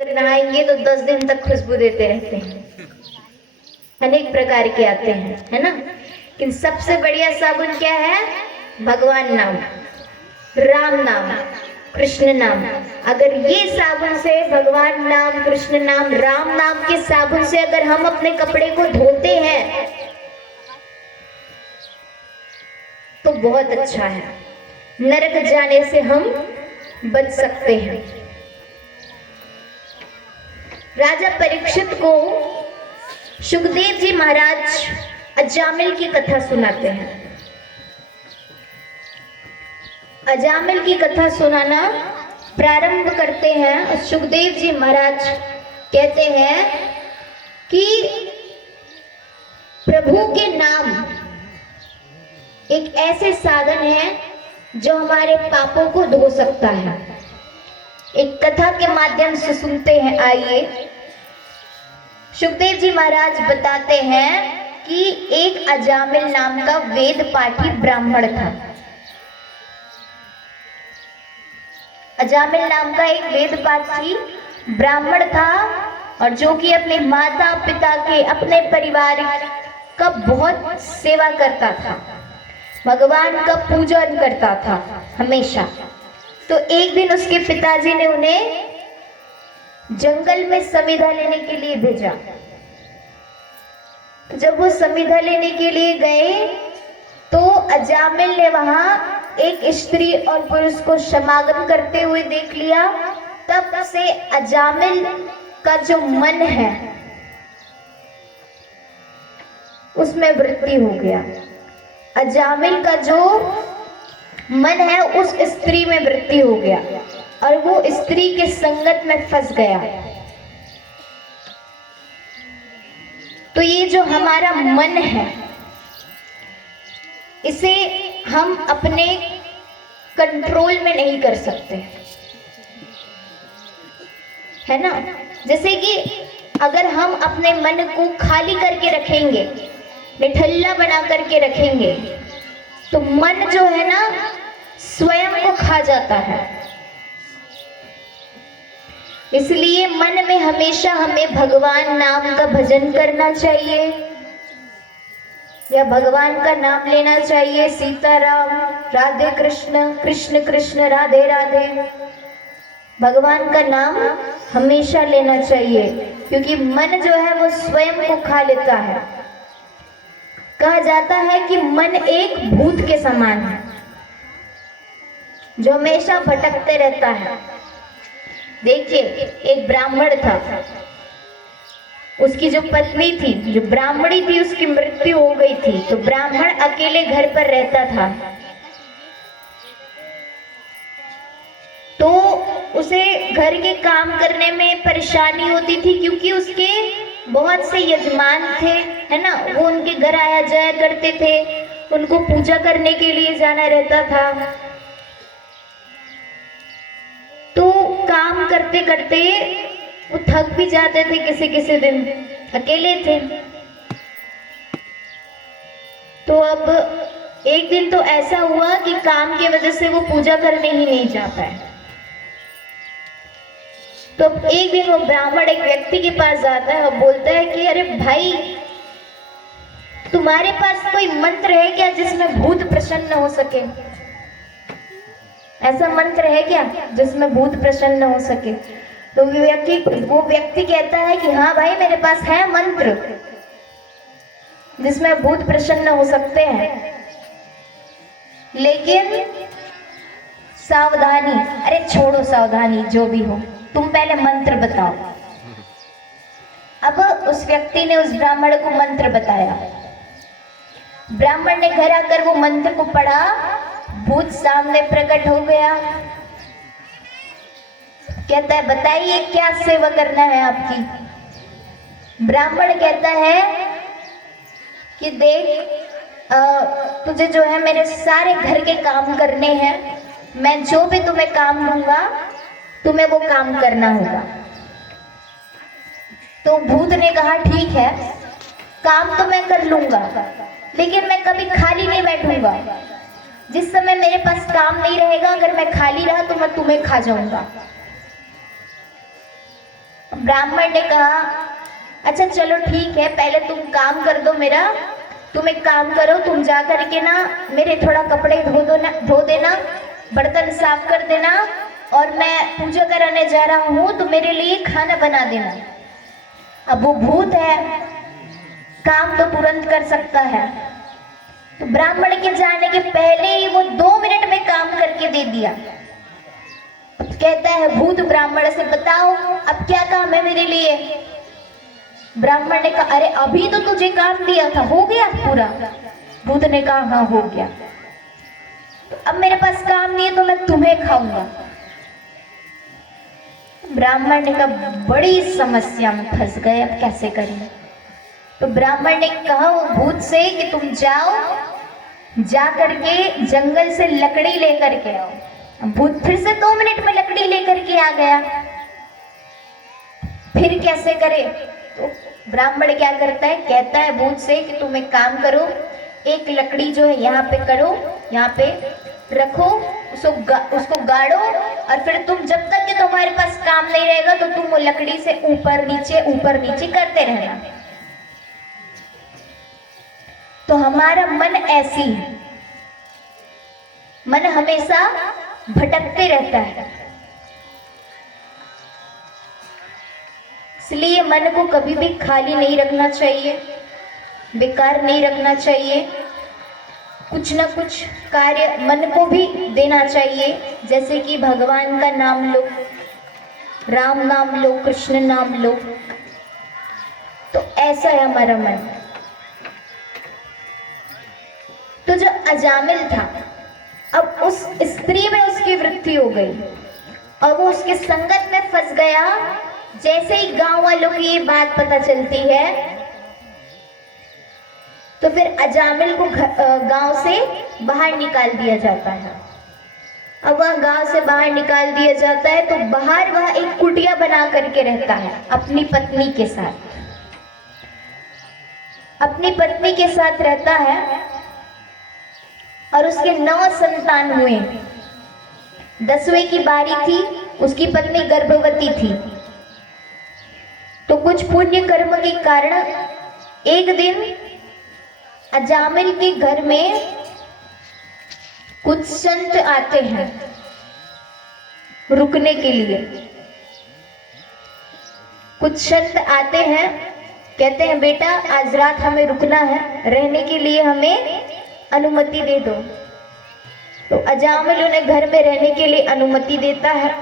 नहाएंगे तो 10 दिन तक खुशबू देते रहते हैं, अनेक प्रकार के आते हैं, है ना। लेकिन सबसे बढ़िया साबुन क्या है? भगवान नाम, राम नाम, कृष्ण नाम। अगर ये साबुन से, भगवान नाम, कृष्ण नाम, राम नाम के साबुन से अगर हम अपने कपड़े को धोते हैं तो बहुत अच्छा है, नरक जाने से हम बच सकते हैं। राजा परीक्षित को सुखदेव जी महाराज अजामिल की कथा सुनाते हैं। अजामिल की कथा सुनाना प्रारंभ करते हैं और सुखदेव जी महाराज कहते हैं कि प्रभु के नाम एक ऐसे साधन है जो हमारे पापों को धो सकता है। एक कथा के माध्यम से सुनते हैं, आइए। सुखदेव जी महाराज बताते हैं कि एक अजामिल नाम का वेद पाठी ब्राह्मण था। अजामिल नाम का एक वेद पाठी ब्राह्मण था और जो कि अपने माता पिता के, अपने परिवार का बहुत सेवा करता था, भगवान का पूजन करता था हमेशा। तो एक दिन उसके पिताजी ने उन्हें जंगल में समिधा लेने के लिए भेजा। जब वो समिधा लेने के लिए गए तो अजामिल ने वहां एक स्त्री और पुरुष को समागम करते हुए देख लिया। तब से अजामिल का जो मन है उसमें वृत्ति हो गया। अजामिल का जो मन है उस स्त्री में वृत्ति हो गया और वो स्त्री के संगत में फंस गया। तो ये जो हमारा मन है इसे हम अपने कंट्रोल में नहीं कर सकते, है ना। जैसे कि अगर हम अपने मन को खाली करके रखेंगे, निठल्ला बना करके रखेंगे, तो मन जो है ना स्वयं को खा जाता है। इसलिए मन में हमेशा हमें भगवान नाम का भजन करना चाहिए या भगवान का नाम लेना चाहिए। सीताराम, राधे कृष्ण, कृष्ण कृष्ण, राधे राधे, भगवान का नाम हमेशा लेना चाहिए, क्योंकि मन जो है वो स्वयं को खा लेता है। कहा जाता है कि मन एक भूत के समान है जो हमेशा भटकते रहता है। देखिए, एक ब्राह्मण था, उसकी जो पत्नी थी, जो ब्राह्मणी थी, उसकी मृत्यु हो गई थी। तो ब्राह्मण अकेले घर पर रहता था। तो उसे घर के काम करने में परेशानी होती थी, क्योंकि उसके बहुत से यजमान थे, है ना। वो उनके घर आया जाया करते थे, उनको पूजा करने के लिए जाना रहता था। तो काम करते करते वो थक भी जाते थे, किसी किसी दिन अकेले थे। तो अब एक दिन तो ऐसा हुआ कि काम की वजह से वो पूजा करने ही नहीं जा पाए। तो एक दिन वो ब्राह्मण एक व्यक्ति के पास जाता है और बोलता है कि अरे भाई, तुम्हारे पास कोई मंत्र है क्या जिसमें भूत प्रसन्न हो सके? ऐसा मंत्र है क्या जिसमें भूत प्रसन्न हो सके? तो वो व्यक्ति कहता है कि हाँ भाई, मेरे पास है मंत्र जिसमें भूत प्रसन्न हो सकते हैं, लेकिन सावधानी। अरे छोड़ो सावधानी, जो भी हो, तुम पहले मंत्र बताओ। अब उस व्यक्ति ने उस ब्राह्मण को मंत्र बताया। ब्राह्मण ने घर आकर वो मंत्र को पढ़ा, भूत सामने प्रकट हो गया। कहता है, बताइए क्या सेवा करना है आपकी? ब्राह्मण कहता है कि देख, तुझे जो है मेरे सारे घर के काम करने हैं, मैं जो भी तुम्हें काम दूंगा तुम्हें वो काम करना होगा। तो भूत ने कहा, ठीक है, काम तो मैं कर लूंगा, लेकिन मैं कभी खाली नहीं बैठूंगा। जिस समय मेरे पास काम नहीं रहेगा, अगर मैं खाली रहा तो मैं तुम्हें खा जाऊंगा। ब्राह्मण ने कहा अच्छा चलो ठीक है, पहले तुम काम कर दो मेरा, तुम एक काम करो, तुम जा करके ना मेरे थोड़ा कपड़े धो देना, बर्तन साफ कर देना, और मैं पूजा कराने जा रहा हूँ तो मेरे लिए खाना बना देना। अब वो भूत है, काम तो तुरंत कर सकता है, तो ब्राह्मण के जाने के पहले ही वो 2 मिनट में काम करके दे दिया। कहता है भूत ब्राह्मण से, बताओ अब क्या काम है मेरे लिए। ब्राह्मण ने कहा अरे अभी तो तुझे काम दिया था, हो गया पूरा। भूत ने कहा हाँ हो गया। तो अब मेरे पास काम नहीं है तो मैं तुम्हें खाऊंगा। ब्राह्मण ने कहा बड़ी समस्या में फंस गए, अब कैसे करें। तो ब्राह्मण ने कहा वो भूत से कि तुम जाओ, जा करके जंगल से लकड़ी लेकर के आओ। भूत फिर से 2 मिनट में लकड़ी लेकर के आ गया। फिर कैसे करे। तो ब्राह्मण क्या करता है, कहता है भूत से कि तुम एक काम करो, एक लकड़ी जो है यहाँ पे करो, यहाँ पे रखो, उसको गाड़ो, और फिर तुम जब तक कि तुम्हारे पास काम नहीं रहेगा तो तुम वो लकड़ी से ऊपर नीचे करते रहना। तो हमारा मन ऐसी है, मन हमेशा भटकते रहता है, इसलिए मन को कभी भी खाली नहीं रखना चाहिए, बेकार नहीं रखना चाहिए। कुछ ना कुछ कार्य मन को भी देना चाहिए, जैसे कि भगवान का नाम लो, राम नाम लो, कृष्ण नाम लो। तो ऐसा है हमारा मन। तो जो अजामिल था, अब उस स्त्री में उसकी वृत्ति हो गई और वो उसके संगत में फंस गया। जैसे ही गांव वालों की ये बात पता चलती है तो फिर अजामिल को गांव से बाहर निकाल दिया जाता है। अब वह गांव से बाहर निकाल दिया जाता है तो बाहर वह एक कुटिया बना करके रहता है अपनी पत्नी के साथ, अपनी पत्नी के साथ रहता है और उसके 9 संतान हुए। 10वें की बारी थी, उसकी पत्नी गर्भवती थी। तो कुछ पुण्य कर्म के कारण एक दिन अजामिल के घर में कुछ संत आते हैं रुकने के लिए। कुछ संत आते हैं, कहते हैं बेटा आज रात हमें रुकना है, रहने के लिए हमें अनुमति दे दो। तो अजामिल उन्हें घर में रहने के लिए अनुमति देता है।